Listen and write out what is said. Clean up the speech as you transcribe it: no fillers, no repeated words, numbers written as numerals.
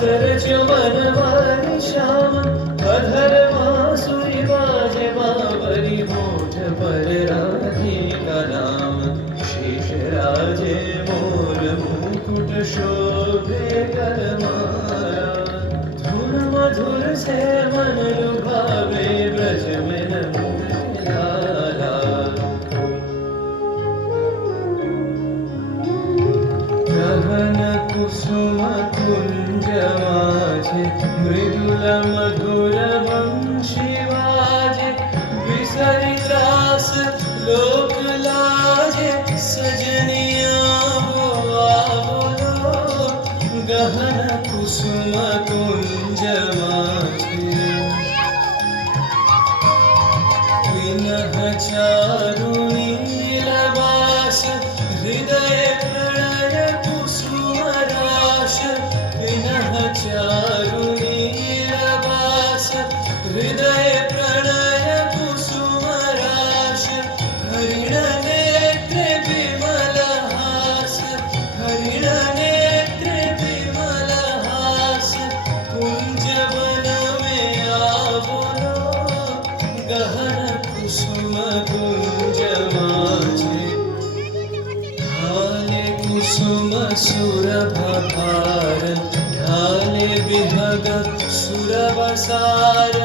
च्युमन वाली श्याम अधर बांसुरी बाजे बावरी होठ पर राधिका नाम शेष राजे मोर मुकुट शोभे करमारा धुन मधुर से मन लुभावे ब्रज में नंद लाला गहन कुसुम कुंज माझे मृदुल मधुर वंशी वाजे विसरि त्रास लोक लाजे सजनिया आवो गहन कुसुम कुंज माझे विनह चारु नीलवास हृदय प्रणय कुसुम राश विनह चारु नीलवास हृदय प्रणय कुसुम राश हरिण नेत्र विमल हास हरिण नेत्र विमल हास कुंज वन में आवो गहन कुसुम कुंज माझे ढाले कुसुम सुरभ भार ढाले विहग सुरवसार